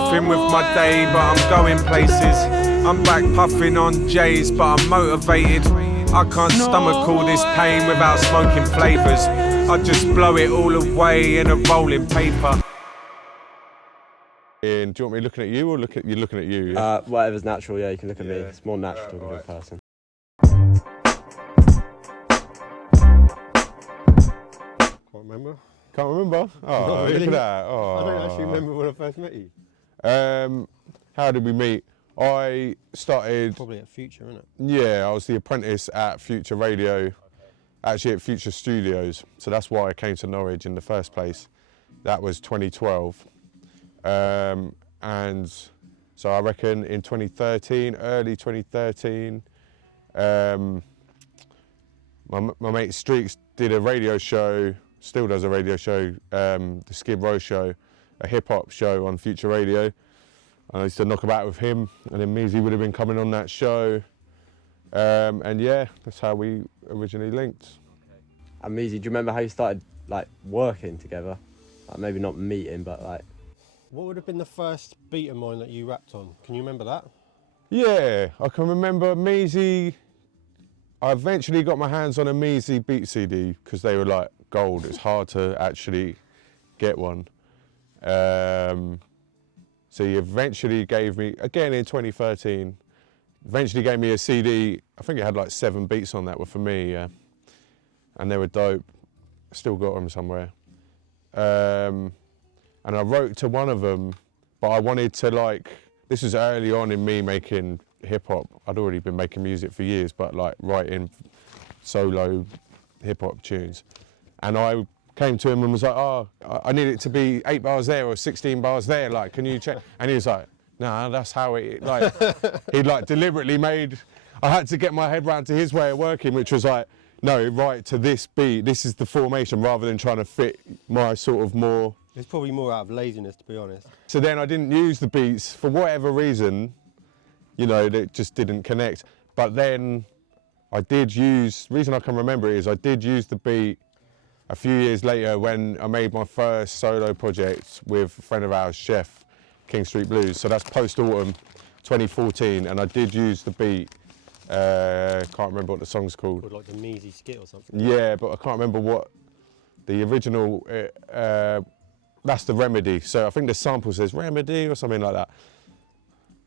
nothing with my day, but I'm going places. I'm back puffing on J's, but I'm motivated. I can't stomach all this pain without smoking flavours. I just blow it all away in a rolling paper. Ian, do you want me looking at you or you looking at you? Yeah? Whatever's natural, yeah, you can look at me. It's more natural talking to a person. Can't remember. Can't remember? Oh, Not really. Look at that. Oh. I don't actually remember when I first met you. How did we meet? I started... Probably at Future, innit? Yeah, I was the apprentice at Future Radio, actually at Future Studios. So that's why I came to Norwich in the first place. That was 2012. And so I reckon in 2013, early 2013, my mate Streaks did a radio show, still does a radio show, the Skid Row show, a hip-hop show on Future Radio. I used to knock about with him, and then Meezy would have been coming on that show. And yeah, that's how we originally linked. And Meezy, do you remember how you started like working together? Like maybe not meeting, but like... What would have been the first beat of mine that you rapped on? Can you remember that? Yeah, I can remember Meezy. I eventually got my hands on a Meezy beat CD because they were like gold. It's hard to actually get one. So he eventually gave me, again in 2013, eventually gave me a CD. I think it had like 7 beats on that were for me, yeah. And they were dope. Still got them somewhere. And I wrote to one of them, but I wanted to like, this was early on in me making hip hop. I'd already been making music for years, but like writing solo hip hop tunes. And I came to him and was like, oh, I need it to be 8 bars there or 16 bars there, like, can you check? And he was like, nah, that's how it, like, he'd like deliberately made, I had to get my head round to his way of working, which was like, no, right to this beat, this is the formation, rather than trying to fit my sort of more... It's probably more out of laziness, to be honest. So then I didn't use the beats for whatever reason, you know, that just didn't connect. But then I did use, the reason I can remember it is I did use the beat a few years later when I made my first solo project with a friend of ours, Chef, King Street Blues. So that's post-autumn 2014, and I did use the beat. Can't remember what the song's called. Called like the Meezy skit or something. Yeah, but I can't remember what the original, that's the Remedy. So I think the sample says Remedy or something like that.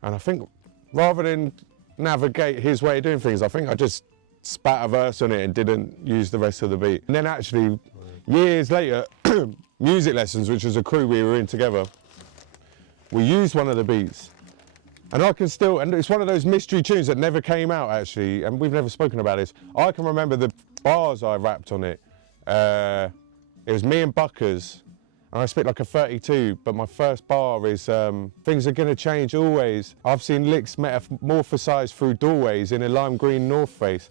And I think rather than navigate his way of doing things, I think I just spat a verse on it and didn't use the rest of the beat. And then actually, years later, Music Lessons, which was a crew we were in together, we used one of the beats. And I can still, and it's one of those mystery tunes that never came out actually, and we've never spoken about this. I can remember the bars I rapped on it. It was me and Buckers, and I spit like a 32, but my first bar is, things are gonna change always. I've seen licks metamorphosized through doorways in a lime green North Face.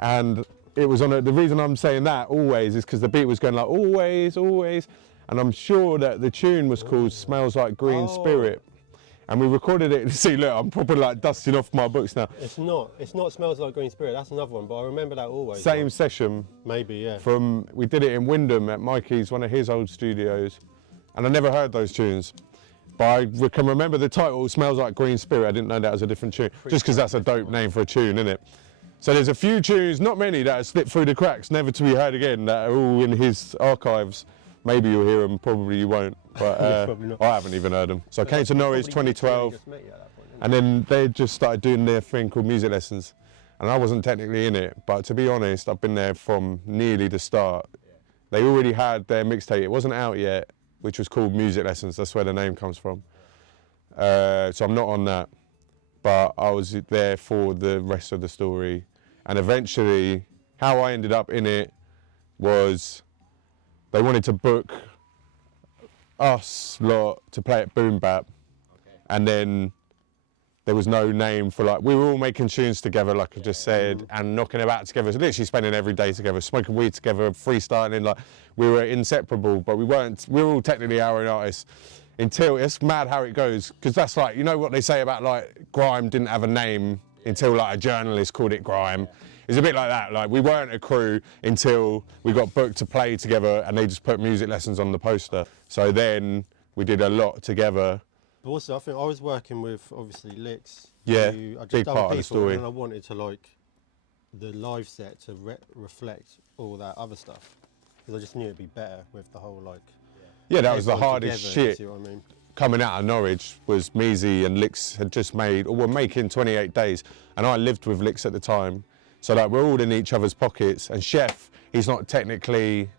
And it was on the reason I'm saying that, always, is because the beat was going like, always, always. And I'm sure that the tune was called Smells Like Green Spirit. And we recorded it, see look, I'm probably like dusting off my books now. It's not Smells Like Green Spirit, that's another one, but I remember that always. Same session. Maybe, yeah. We did it in Wyndham at Mikey's, one of his old studios. And I never heard those tunes. But I can remember the title, Smells Like Green Spirit. I didn't know that was a different tune. Just because that's a dope name for a tune, isn't it? So there's a few tunes, not many, that have slipped through the cracks, never to be heard again, that are all in his archives. Maybe you'll hear them, probably you won't, but I haven't even heard them. So I came to Norwich 2012, and then they just started doing their thing called Music Lessons, and I wasn't technically in it, but to be honest, I've been there from nearly the start. They already had their mixtape, it wasn't out yet, which was called Music Lessons, that's where the name comes from. So I'm not on that, but I was there for the rest of the story. And eventually, how I ended up in it was they wanted to book us lot to play at Boom Bap. And then there was no name for like, we were all making tunes together, like I just said, and knocking about together, so literally spending every day together, smoking weed together, freestyling, like we were inseparable, but we were all technically our own artists. Until, it's mad how it goes, because that's like, you know what they say about like, grime didn't have a name until like a journalist called it grime. It's a bit like that, like we weren't a crew until we got booked to play together and they just put Music Lessons on the poster. So then we did a lot together But also, I think I was working with obviously Licks. Yeah, who I just big done part of the people, story. and I wanted to like the live set to reflect all that other stuff because I just knew it'd be better with the whole like. Yeah, that was the everyone hardest together, if you shit see what I mean? coming out of Norwich. Was Meezy and Licks had just made, or were making 28 days, and I lived with Licks at the time, so like we're all in each other's pockets. And Chef, he's not technically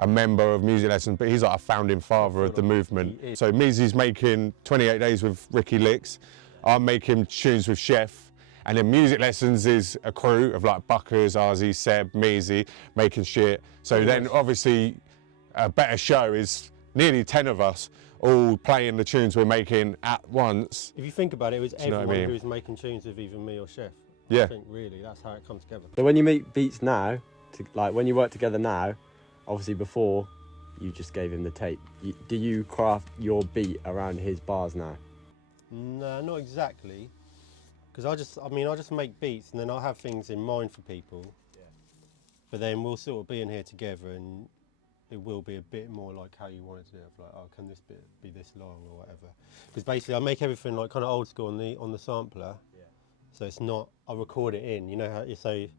a member of Music Lessons, but he's like a founding father of the movement. he is. So Meezy's making 28 days with Ricky Licks, I'm making tunes with Chef. And then Music Lessons is a crew of like Buckers, Ozzy, Seb, Meezy, making shit. So then obviously a better show is nearly 10 of us all playing the tunes we're making at once. If you think about it, it was you know what I everyone mean? who was making tunes with either me or Chef. Yeah. I think really that's how it comes together. So when you make beats now, like when you work together now, obviously before you just gave him the tape. Do you craft your beat around his bars now? No, not exactly. Because I just make beats and then I'll have things in mind for people. Yeah. But then we'll sort of be in here together and it will be a bit more like how you want it to do it. Like, oh, can this bit be this long or whatever? Because basically I make everything like kind of old school on the sampler. Yeah. So it's not, I record it in. You know how you say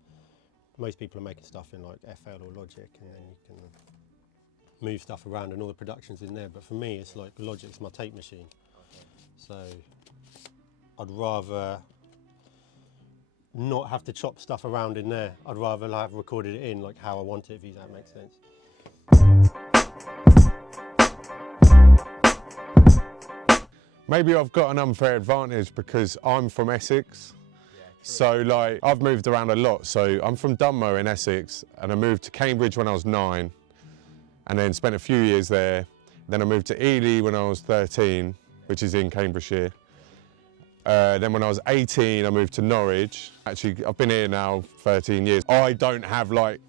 most people are making stuff in like FL or Logic and then you can move stuff around and all the production's in there. But for me, it's like Logic's my tape machine. Okay. So I'd rather not have to chop stuff around in there. I'd rather have recorded it in like how I want it, if that makes sense. Maybe I've got an unfair advantage because I'm from Essex. So like I've moved around a lot. So I'm from Dunmow in Essex and I moved to Cambridge when I was 9 and then spent a few years there. Then I moved to Ely when I was 13, which is in Cambridgeshire. Then when I was 18, I moved to Norwich. Actually, I've been here now 13 years. I don't have like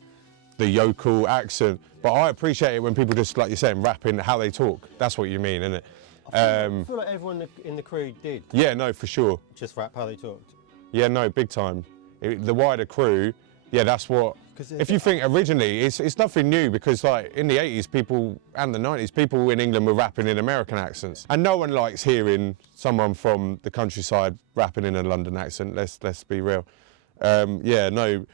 the yokel accent, but I appreciate it when people just, like you're saying, rapping how they talk. That's what you mean, isn't it? I feel like everyone in the crew did Yeah, no, for sure. just rap how they talked. Yeah, no, big time. The wider crew, yeah, that's what. 'Cause If you think originally, it's nothing new because like in the 80s, people and the 90s, people in England were rapping in American accents, and no one likes hearing someone from the countryside rapping in a London accent. Let's be real. Yeah, no.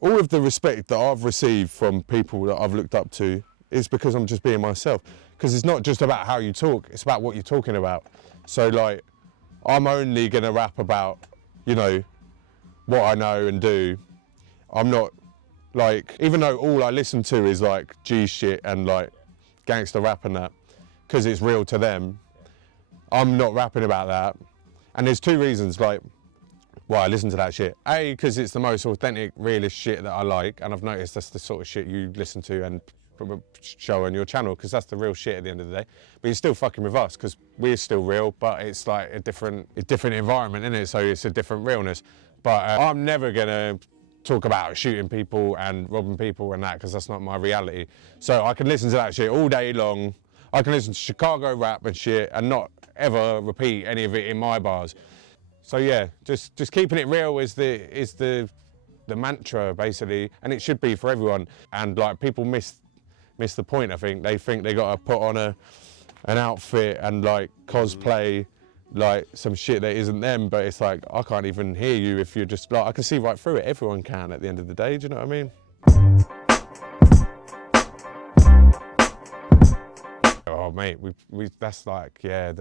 All of the respect that I've received from people that I've looked up to is because I'm just being myself. Because it's not just about how you talk; it's about what you're talking about. So like, I'm only gonna rap about, you know, what I know and do. I'm not like, even though all I listen to is like G shit and like gangster rap and that, because it's real to them, I'm not rapping about that. And there's two reasons like why I listen to that shit. A, because it's the most authentic, realist shit that I like, and I've noticed that's the sort of shit you listen to and show on your channel, because that's the real shit at the end of the day. But you're still fucking with us, because we're still real, but it's like a different environment, isn't it? So it's a different realness. But I'm never gonna talk about shooting people and robbing people and that, because that's not my reality. So I can listen to that shit all day long. I can listen to Chicago rap and shit and not ever repeat any of it in my bars. So yeah, just keeping it real is the mantra basically, and it should be for everyone. And like people miss the point. I think they got to put on an outfit and like cosplay like some shit that isn't them, but it's like I can't even hear you if you're just like, I can see right through it. Everyone can at the end of the day. Do you know what I mean? Oh mate, we that's like, yeah,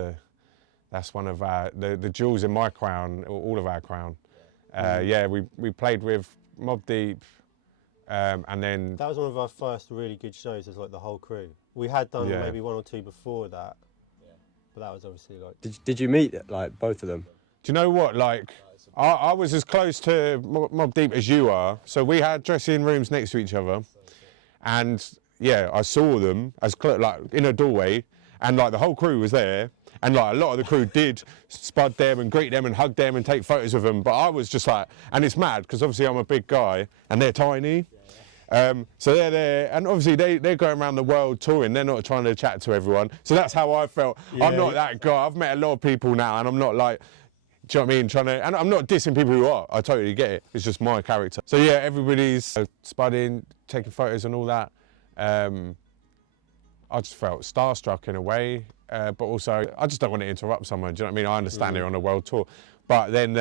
that's one of our the jewels in my crown, all of our crown. Yeah, we played with Mobb Deep, and then That was one of our first really good shows as like the whole crew. We had done Yeah. maybe one or two before that, but that was obviously like. Did you meet like both of them? do you know what? Like, I was as close to Mobb Deep as you are, so we had dressing rooms next to each other, and yeah, I saw them as like in a doorway, and like the whole crew was there, and like a lot of the crew did spud them and greet them and hug them and take photos of them, but I was just like, and it's mad because obviously I'm a big guy and they're tiny. So they're there, and obviously they're going around the world touring. They're not trying to chat to everyone. So that's how I felt. Yeah. I'm not that guy. I've met a lot of people now, and I'm not like, do you know what I mean? Trying to, and I'm not dissing people who are. I totally get it. It's just my character. So yeah, everybody's spudding, taking photos and all that. I just felt starstruck in a way, but also I just don't want to interrupt someone. Do you know what I mean? I understand they're on a world tour, but then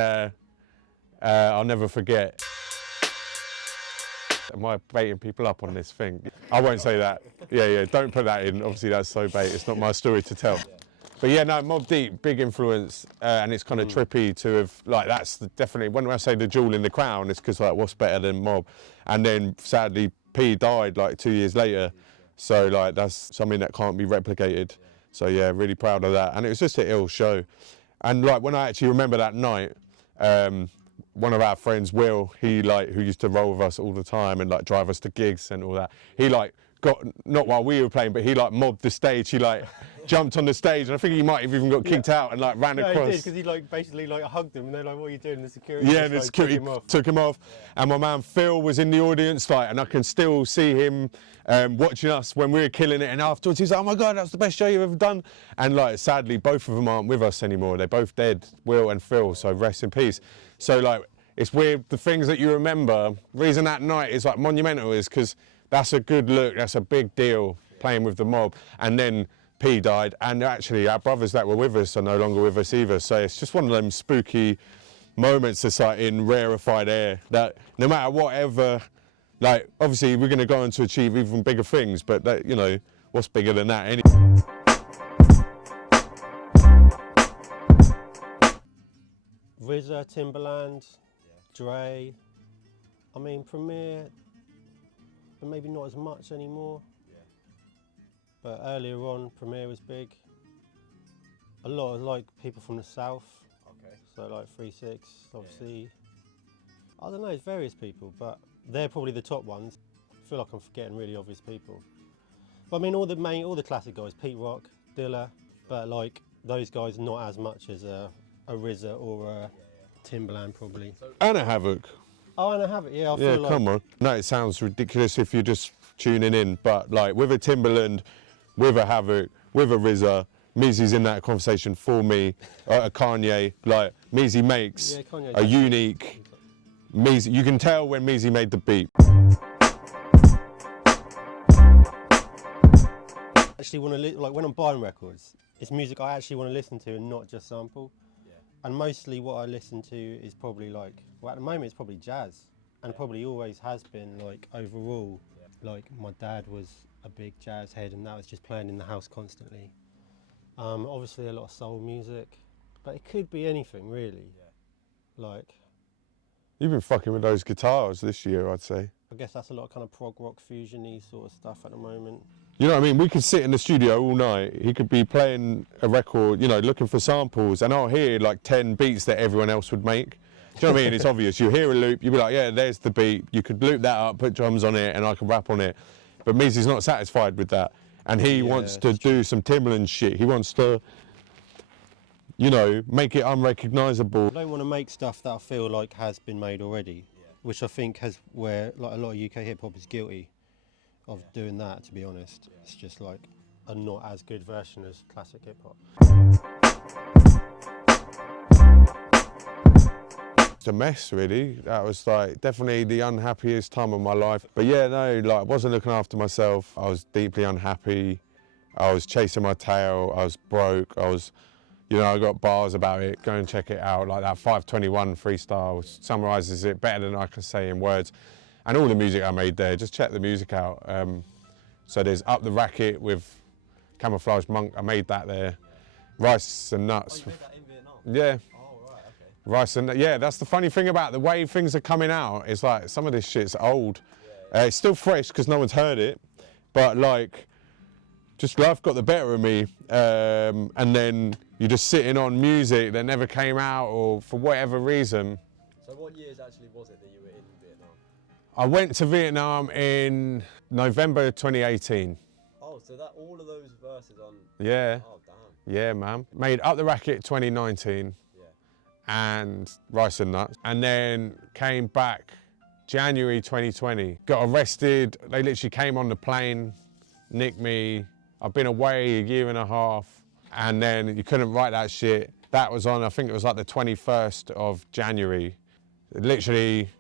I'll never forget. Am I baiting people up on this thing? I won't say that. Yeah, don't put that in. Obviously, that's so bait. It's not my story to tell. But yeah, no, Mobb Deep, big influence, and it's kind of trippy to have, like, that's definitely, when I say the jewel in the crown, it's because, like, what's better than Mobb? And then, sadly, P died, like, 2 years later. So, like, that's something that can't be replicated. So, yeah, really proud of that. And it was just an ill show. And, like, when I actually remember that night, one of our friends, Will, he like, who used to roll with us all the time and like drive us to gigs and all that, he like got, not while we were playing, but he like mobbed the stage. He like jumped on the stage, and I think he might have even got kicked out and like ran across. He did, because he like basically like hugged them, and they're like, "What are you doing?" The security. Yeah, and the security took him off. And my man Phil was in the audience, like, and I can still see him watching us when we were killing it. And afterwards, he's like, "Oh my God, that's the best show you've ever done." And like, sadly, both of them aren't with us anymore. They're both dead, Will and Phil. So rest in peace. So like, it's weird, the things that you remember. The reason that night is like monumental is because that's a good look. That's a big deal, playing with the Mob. And then P died, and actually our brothers that were with us are no longer with us either. So it's just one of them spooky moments that's like in rarefied air, that no matter whatever, like, obviously we're going to go on to achieve even bigger things, but that, you know, what's bigger than that anyway? RZA, Timberland, Dre. I mean, Premier, but maybe not as much anymore. But earlier on, Premier was big. A lot of like people from the south. So like 3-6, obviously. I don't know, it's various people, but they're probably the top ones. I feel like I'm forgetting really obvious people. But I mean, all the classic guys, Pete Rock, Dilla, but like those guys not as much as a RZA or a Timberland probably. Anna Havoc. Oh, and I have it, yeah. I feel Yeah, like, come on. No, it sounds ridiculous if you're just tuning in, but like with a Timberland, with a Havoc, with a RZA, Meezy's in that conversation for me. A Kanye, like Meezy makes a unique Meezy. You can tell when Meezy made the beat. Actually want to like when I'm buying records, it's music I actually want to listen to and not just sample. And mostly what I listen to is probably like, well, at the moment it's probably jazz, and probably always has been, like, overall. Like, my dad was a big jazz head, and that was just playing in the house constantly. Obviously a lot of soul music, but it could be anything really. Like, You've been fucking with those guitars this year, I'd say. I guess that's a lot of kind of prog rock fusion-y sort of stuff at the moment. You know what I mean? We could sit in the studio all night. He could be playing a record, you know, looking for samples, and I'll hear like 10 beats that everyone else would make. Do you know what I mean? It's obvious. You hear a loop, you'll be like, yeah, there's the beat. You could loop that up, put drums on it, and I can rap on it. But Meezy's not satisfied with that. And he wants to do some Timberland shit. He wants to, you know, make it unrecognisable. I don't want to make stuff that I feel like has been made already, which I think has, where like a lot of UK hip hop is guilty of doing that, to be honest. It's just like a not as good version as classic hip hop. It's a mess, really. That was like definitely the unhappiest time of my life. But yeah, no, like I wasn't looking after myself. I was deeply unhappy. I was chasing my tail. I was broke. I was, you know, I got bars about it. Go and check it out. Like that 521 freestyle summarises it better than I can say in words. And all the music I made there, just check the music out. So there's Up the Racket with Camouflage Monk. I made that there. Rice and Nuts. Oh, you made that in Vietnam? Yeah. Oh, right, okay. Rice and yeah, that's the funny thing about the way things are coming out. It's like some of this shit's old. It's still fresh because no one's heard it, but like, just life got the better of me. And then you're just sitting on music that never came out, or for whatever reason. So what years actually was it that you were in Vietnam? I went to Vietnam in November 2018. Oh, so that all of those verses on. Yeah. Oh, damn. Yeah, man. Made Up the Racket 2019. And Rice and Nuts, and then came back January 2020. Got arrested. They literally came on the plane, nicked me. I've been away a year and a half, and then you couldn't write that shit. That was on, I think it was like the 21st of January. Literally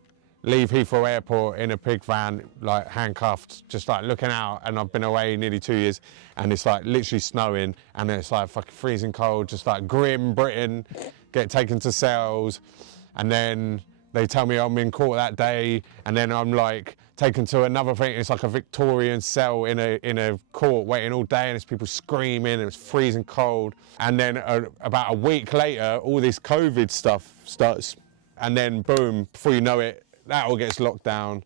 leave Heathrow Airport in a pig van, like handcuffed, just like looking out, and I've been away nearly 2 years, and it's like literally snowing, and it's like fucking freezing cold, just like grim Britain, get taken to cells, and then they tell me I'm in court that day, and then I'm like taken to another thing. It's like a Victorian cell in a court, waiting all day, and there's people screaming, and it's freezing cold. And then about a week later, all this COVID stuff starts, and then boom, before you know it, that all gets locked down.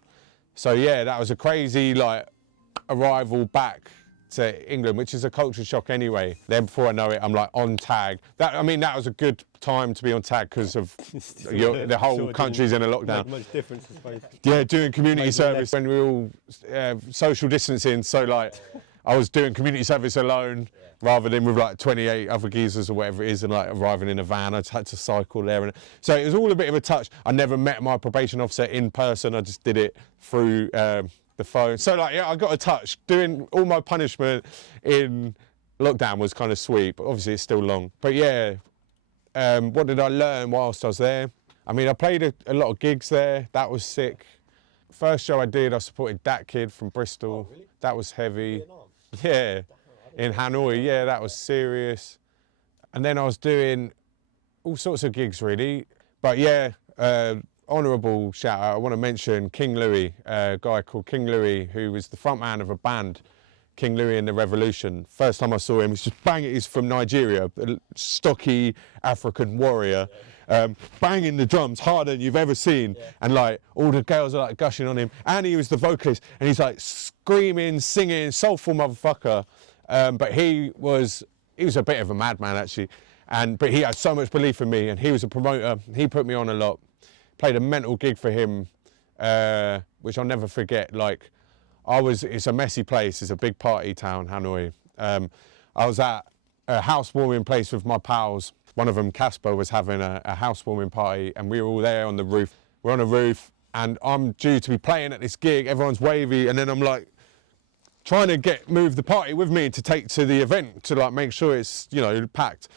So yeah, that was a crazy like arrival back to England, which is a culture shock anyway. Then before I know it, I'm like on tag. That was a good time to be on tag because of the whole country's in a lockdown. Make much difference, I suppose. Yeah, doing community service when we were all social distancing. So like, I was doing community service alone rather than with like 28 other geezers or whatever it is, and like arriving in a van. I just had to cycle there, and so it was all a bit of a touch. I never met my probation officer in person. I just did it through the phone. So like, yeah, I got a touch. Doing all my punishment in lockdown was kind of sweet, but obviously it's still long. But yeah, what did I learn whilst I was there? I mean, I played a lot of gigs there. That was sick. First show I did, I supported that kid from Bristol. Oh, really? That was heavy. Vietnam? Yeah, in Hanoi. Yeah, that was serious. And then I was doing all sorts of gigs really. But yeah, honourable shout out. I want to mention King Louis, a guy called King Louis, who was the front man of a band, King Louis and the Revolution. First time I saw him, he's just banging. He's from Nigeria, a stocky African warrior. Banging the drums harder than you've ever seen, and like all the girls are like gushing on him, and he was the vocalist, and he's like screaming, singing, soulful motherfucker. But he was a bit of a madman actually, but he had so much belief in me, and he was a promoter. He put me on a lot. Played a mental gig for him, which I'll never forget. Like, it's a messy place. It's a big party town, Hanoi. I was at a housewarming place with my pals. One of them, Casper, was having a housewarming party, and we were all there on the roof. We're on a roof, and I'm due to be playing at this gig. Everyone's wavy, and then I'm like trying to move the party with me to take to the event to like make sure it's, you know, packed.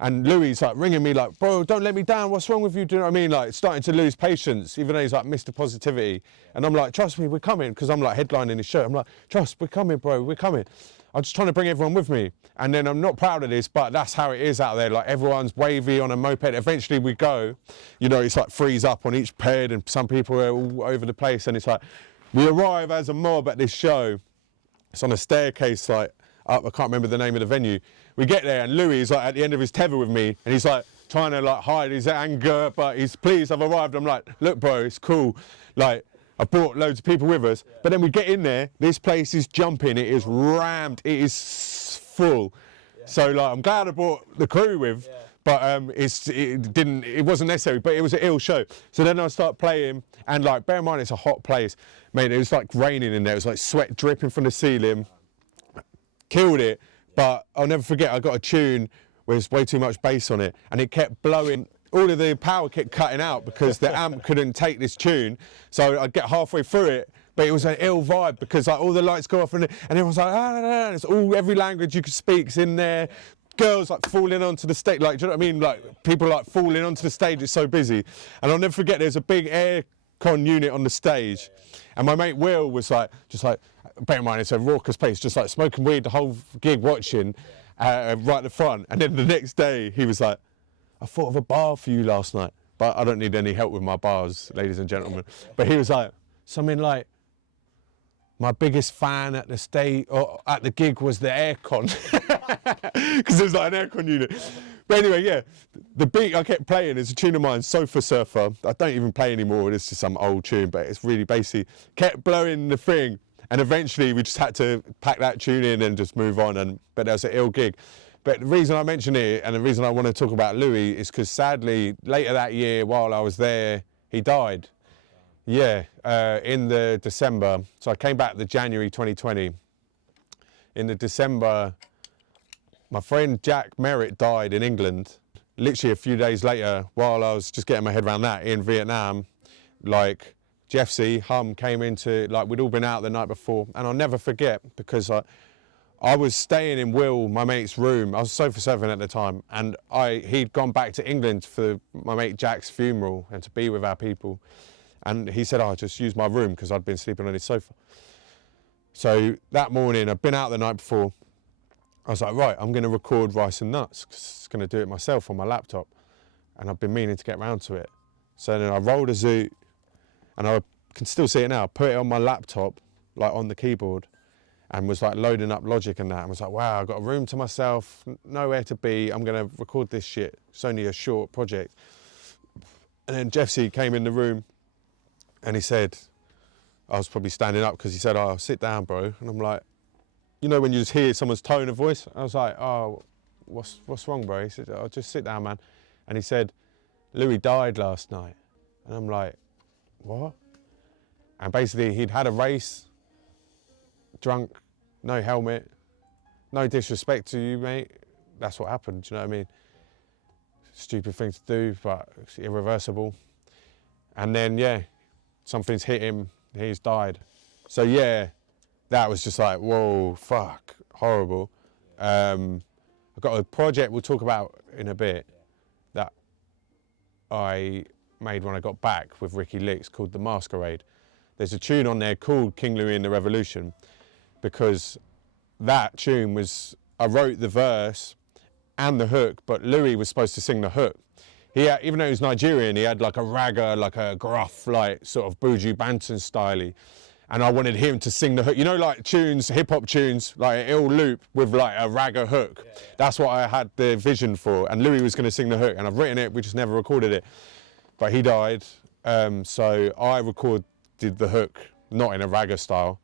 And Louis like ringing me like, bro, don't let me down. What's wrong with you? Do you know what I mean? Like starting to lose patience, even though he's like Mr. Positivity. And I'm like, trust me, we're coming, because I'm like headlining his show. I'm like, trust, we're coming, bro, we're coming. I'm just trying to bring everyone with me. And then I'm not proud of this, but that's how it is out there. Like everyone's wavy on a moped. Eventually we go, you know, it's like freeze up on each ped, and some people are all over the place. And it's like, we arrive as a mob at this show. It's on a staircase, like up, I can't remember the name of the venue. We get there, and Louis is like at the end of his tether with me, and he's like trying to like hide his anger, but he's pleased I've arrived. I'm like, look, bro, it's cool. Like, I brought loads of people with us, but then we get in there, this place is jumping, it is rammed, it is full. So like, I'm glad I brought the crew with, but it wasn't necessary, but it was an ill show. So then I start playing, and like, bear in mind it's a hot place. Mate, it was like raining in there, it was like sweat dripping from the ceiling. Killed it, but I'll never forget, I got a tune with way too much bass on it, and it kept blowing. All of the power kept cutting out because the amp couldn't take this tune. So I'd get halfway through it, but it was an ill vibe because like all the lights go off, and everyone's like, ah, it's every language you could speak's in there. Girls like falling onto the stage, like, do you know what I mean? Like people like falling onto the stage, it's so busy. And I'll never forget, there's a big aircon unit on the stage, and my mate Will was like, just like, bear in mind it's a raucous place, just like smoking weed the whole gig, watching right at the front. And then the next day he was like, I thought of a bar for you last night, but I don't need any help with my bars, ladies and gentlemen. But he was like, something like, my biggest fan at the stage or at the gig was the aircon, because there's like an aircon unit. But anyway, yeah, the beat I kept playing is a tune of mine, Sofa Surfer. I don't even play anymore. It's just some old tune, but it's really bassy. Kept blowing the thing, and eventually we just had to pack that tune in and just move on. But that was an ill gig. But the reason I mention it, and the reason I want to talk about Louis, is because sadly, later that year, while I was there, he died. Yeah, in the December. So I came back the January 2020. In the December, my friend Jack Merritt died in England. Literally a few days later, while I was just getting my head around that in Vietnam, like Jeff C, Hum came into, like we'd all been out the night before, and I'll never forget, because I was staying in Will, my mate's room. I was sofa surfing at the time, and he'd gone back to England for my mate Jack's funeral and to be with our people. And he said, oh, just use my room because I'd been sleeping on his sofa. So that morning, I'd been out the night before. I was like, right, I'm going to record Rice and Nuts. 'Cause I'm going to do it myself on my laptop. And I've been meaning to get round to it. So then I rolled a Zoot, and I can still see it now. Put it on my laptop, like on the keyboard, and was like loading up Logic and that. And was like, wow, I've got a room to myself, nowhere to be. I'm going to record this shit. It's only a short project. And then Jeffsy came in the room, and he said, I was probably standing up because he said, oh, sit down, bro. And I'm like, you know when you just hear someone's tone of voice? I was like, oh, what's wrong, bro? He said, oh, just sit down, man. And he said, Louis died last night. And I'm like, what? And basically he'd had a race, drunk, no helmet, no disrespect to you, mate. That's what happened, do you know what I mean? Stupid thing to do, but it's irreversible. And then, yeah, something's hit him, he's died. So yeah, that was just like, whoa, fuck, horrible. I've got a project we'll talk about in a bit that I made when I got back with Ricky Licks called The Masquerade. There's a tune on there called King Louis and the Revolution because that tune was, I wrote the verse and the hook, but Louis was supposed to sing the hook. He had, even though he was Nigerian, he had like a ragga, like a gruff, like sort of Buju Banton style. And I wanted him to sing the hook. You know, like tunes, hip hop tunes, like it'll loop with like a ragga hook. Yeah, yeah. That's what I had the vision for. And Louis was going to sing the hook, and I've written it, we just never recorded it. But he died, so I recorded the hook, not in a ragga style,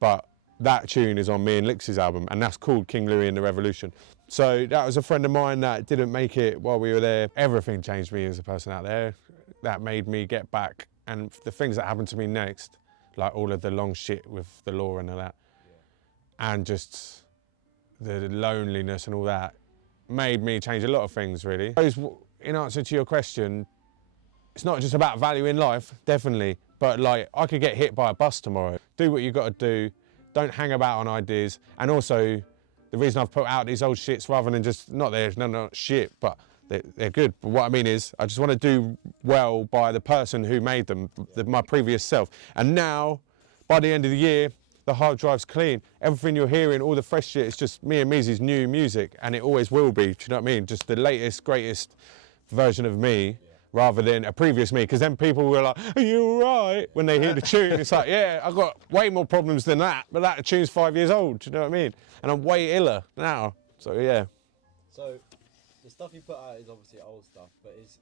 but that tune is on me and Lix's album, and that's called King Louis and the Revolution. So that was a friend of mine that didn't make it while we were there. Everything changed me as a person out there. That made me get back, and the things that happened to me next, like all of the long shit with the law and all that, and just the loneliness and all that, made me change a lot of things, really. In answer to your question, it's not just about valuing life, definitely, but like I could get hit by a bus tomorrow. Do what you got to do, don't hang about on ideas, and also the reason I've put out these old shits rather than just, not shit, but they're good. But what I mean is, I just want to do well by the person who made them, my previous self. And now, by the end of the year, the hard drive's clean. Everything you're hearing, all the fresh shit, it's just me and Meezy's new music, and it always will be, do you know what I mean? Just the latest, greatest version of me, rather than a previous me, because then people were like, are you all right? When they hear the tune, it's like, yeah, I've got way more problems than that, but that tune's 5 years old, do you know what I mean? And I'm way iller now, so yeah. So, the stuff you put out is obviously old stuff, but is...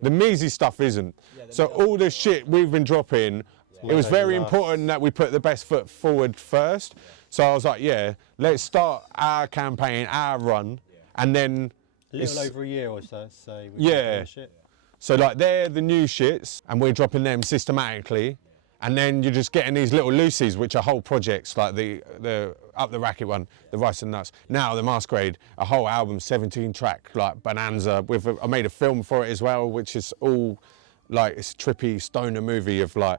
The Meezy stuff isn't. Yeah, so all the shit we've been dropping, it was very important that we put the best foot forward first. Yeah. So I was like, yeah, let's start our campaign, our run, and then... A little over a year or so, yeah. So like they're the new shits, and we're dropping them systematically. And then you're just getting these little loosies, which are whole projects, like the Up the Racket one, the Rice and Nuts. Now the Masquerade, a whole album, 17 track, like Bonanza. I made a film for it as well, which is all like, it's a trippy stoner movie of like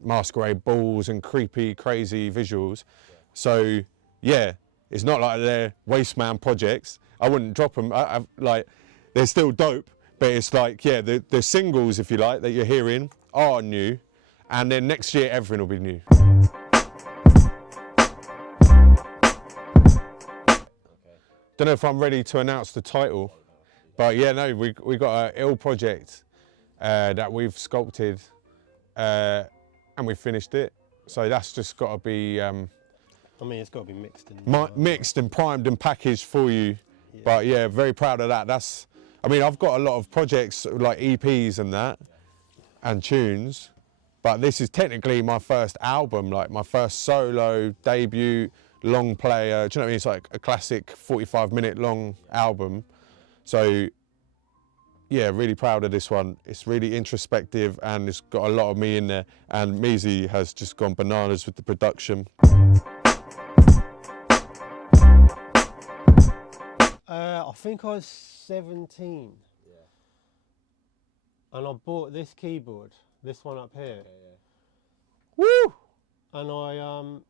Masquerade balls and creepy, crazy visuals. So yeah, it's not like they're Wasteman projects. I wouldn't drop them. Like, they're still dope, but it's like, yeah, the singles, if you like, that you're hearing are new, and then next year everything will be new. Don't know if I'm ready to announce the title, but yeah, no, we got an ill project that we've sculpted, and we finished it. So that's just got to be. I mean, it's got to be mixed and primed and packaged for you. Yeah. But yeah, very proud of that. I mean, I've got a lot of projects like EPs and that, and tunes, but this is technically my first album, like my first solo debut, long player. Do you know what I mean? It's like a classic 45-minute long album. So yeah, really proud of this one. It's really introspective, and it's got a lot of me in there, and Meezy has just gone bananas with the production. I think I was 17. And I bought this keyboard, this one up here. Okay, yeah. Woo! And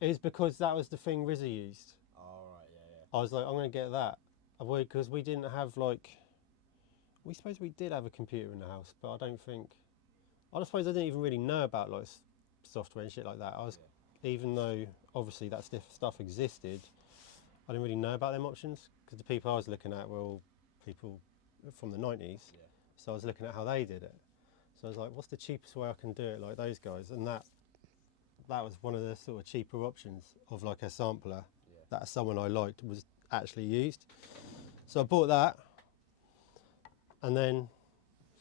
it's because that was the thing RZA used. Oh, right, yeah. I was like, I'm going to get that. Because we didn't have we suppose we did have a computer in the house, but I don't think I suppose I didn't even really know about like software and shit like that. Even though obviously that stuff existed, I didn't really know about them options because the people I was looking at were all people from the 90s. So I was looking at how they did it. So I was like, what's the cheapest way I can do it like those guys? And that was one of the sort of cheaper options of like a sampler that someone I liked was actually used. So I bought that and then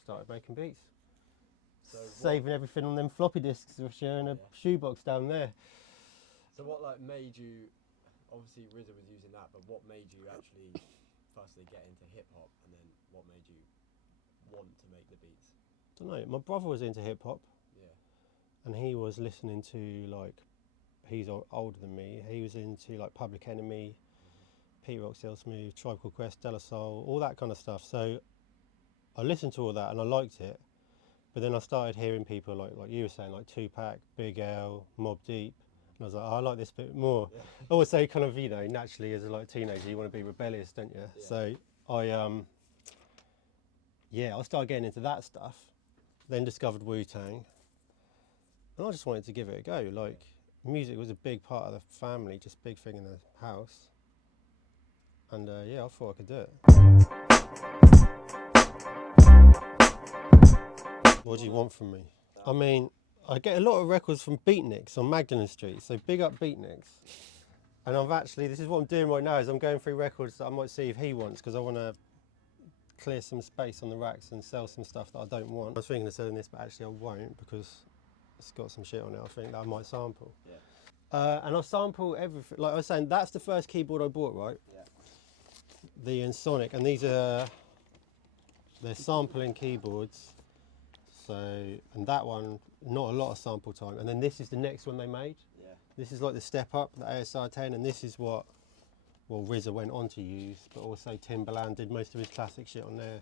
started making beats. So Saving everything on them floppy disks which are in a shoebox down there. So what like made you, obviously RZA was using that, but what made you actually firstly get into hip hop, and then what made you want to make the beats? I don't know, my brother was into hip hop. And he was listening to like, he's older than me, he was into like Public Enemy, Pete Rock, Still Smooth, Tribe Called Quest, De La Soul, all that kind of stuff. So I listened to all that and I liked it, but then I started hearing people like you were saying, like Tupac, Big L, Mobb Deep, and I was like, oh, I like this bit more. Also kind of, you know, naturally as a like teenager you want to be rebellious, don't you? So I started getting into that stuff, then discovered Wu-Tang. And I just wanted to give it a go. Like, music was a big part of the family, just big thing in the house. And I thought I could do it. What do you want from me? I mean, I get a lot of records from Beatniks on Magdalen Street, so big up Beatniks. And this is what I'm doing right now, is I'm going through records that I might see if he wants, because I want to clear some space on the racks and sell some stuff that I don't want. I was thinking of selling this, but actually I won't, because it's got some shit on it, I think, that I might sample. And I sample everything. Like I was saying, that's the first keyboard I bought, right? The Ensoniq, and they're sampling keyboards. So, and that one, not a lot of sample time. And then this is the next one they made. This is like the step up, the ASR 10, and this is what, RZA went on to use, but also Timbaland did most of his classic shit on there.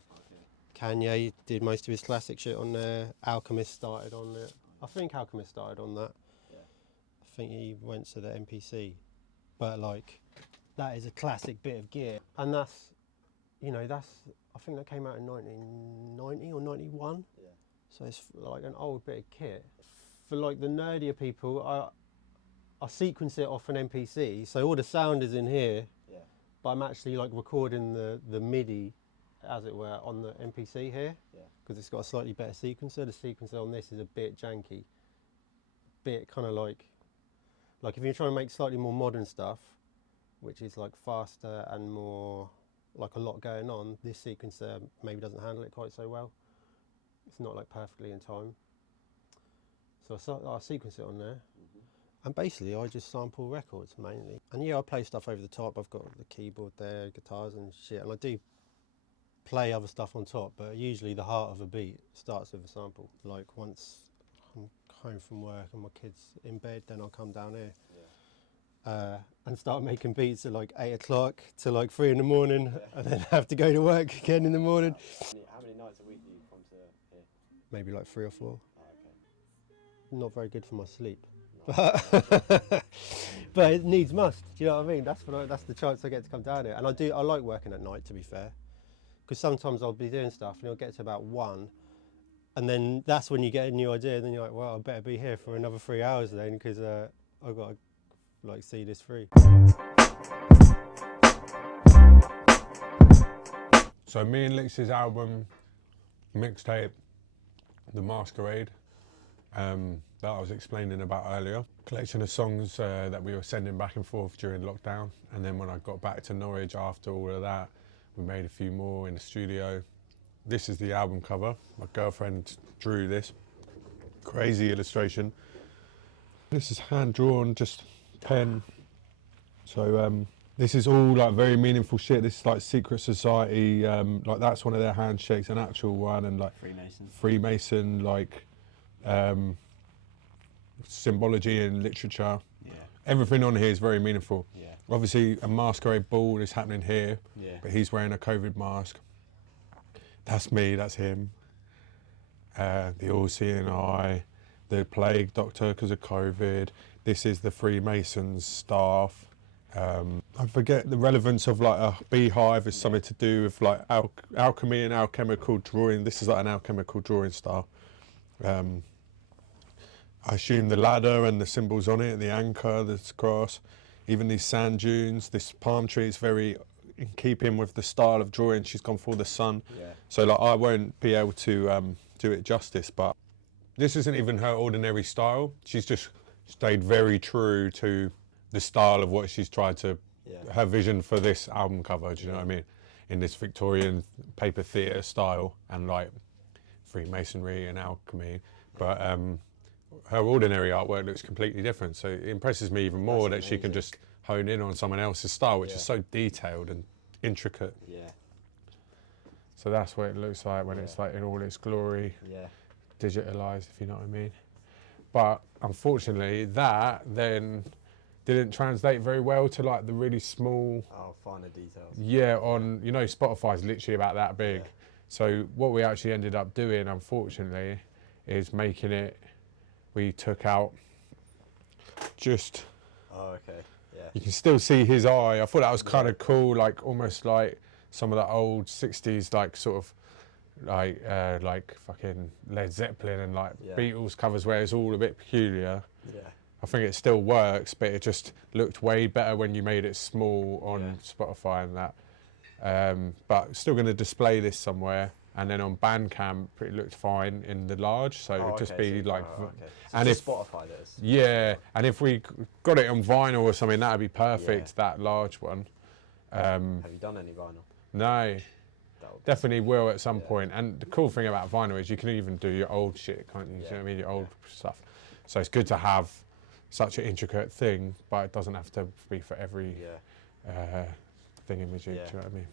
Kanye did most of his classic shit on there. Alchemist started on it. I think Alchemist started on that. I think he went to the MPC. But like, that is a classic bit of gear. And that's, I think that came out in 1990 or 91. So it's like an old bit of kit. For like the nerdier people, I sequence it off an MPC. So all the sound is in here, but I'm actually like recording the MIDI, as it were, on the MPC here. Because it's got a slightly better sequencer. The sequencer on this is a bit janky, bit kind of like if you're trying to make slightly more modern stuff, which is like faster and more, like a lot going on, this sequencer maybe doesn't handle it quite so well. It's not like perfectly in time. So I sequence it on there, and basically I just sample records mainly. And I play stuff over the top. I've got the keyboard there, guitars and shit, and I do play other stuff on top, but usually the heart of a beat starts with a sample. Like once I'm home from work and my kid's in bed, then I'll come down here and start making beats at like 8 o'clock to like 3 in the morning, and then have to go to work again in the morning. How many nights a week do you come to here? Maybe like 3 or 4. Oh, okay. Not very good for my sleep. But it needs must, do you know what I mean? That's the chance I get to come down here. And I like working at night, to be fair. Because sometimes I'll be doing stuff and it'll get to about 1, and then that's when you get a new idea, and then you're like, well, I better be here for another 3 hours then, because I've got to like see this through. So me and Lix's album, mixtape, The Masquerade, that I was explaining about earlier. Collection of songs that we were sending back and forth during lockdown, and then when I got back to Norwich after all of that, we made a few more in the studio. This is the album cover. My girlfriend drew this. Crazy illustration. This is hand-drawn, just pen. So this is all like very meaningful shit. This is like Secret Society, like that's one of their handshakes, an actual one, and like Freemason, like symbology in literature. Everything on here is very meaningful. Obviously a masquerade ball is happening here, but he's wearing a COVID mask. That's me, that's him. The all-seeing eye, the plague doctor because of COVID. This is the Freemasons staff. I forget the relevance of like a beehive is something to do with like alchemy and alchemical drawing. This is like an alchemical drawing style. I assume the ladder and the symbols on it, the anchor, the grass, even these sand dunes, this palm tree is very in keeping with the style of drawing she's gone for, the sun. Yeah. So like I won't be able to do it justice, but this isn't even her ordinary style. She's just stayed very true to the style of what she's tried to, her vision for this album cover, do you know what I mean? In this Victorian paper theatre style and like Freemasonry and alchemy. But her ordinary artwork looks completely different. So it impresses me even more that she can just hone in on someone else's style, which is so detailed and intricate. Yeah. So that's what it looks like when it's like in all its glory, Yeah. digitalised, if you know what I mean. But unfortunately, that then didn't translate very well to like the really small. Oh, finer details. Yeah, on, you know, Spotify's literally about that big. Yeah. So what we actually ended up doing, unfortunately, is making it. We took out just. Oh, okay. Yeah. You can still see his eye. I thought that was kind of cool, like almost like some of the old '60s, like sort of like fucking Led Zeppelin and like Beatles covers, where it's all a bit peculiar. Yeah. I think it still works, but it just looked way better when you made it small on Spotify and that. But still going to display this somewhere, and then on Bandcamp it looked fine in the large, so it'd just be like. So and just if Spotify this. yeah, and if we got it on vinyl or something, that'd be perfect. That large one. Have you done any vinyl? No, definitely will at some point. And the cool thing about vinyl is you can even do your old shit, can't you? You know what I mean? Your old stuff. So it's good to have such an intricate thing, but it doesn't have to be for every thingamajig. Do you know what I mean?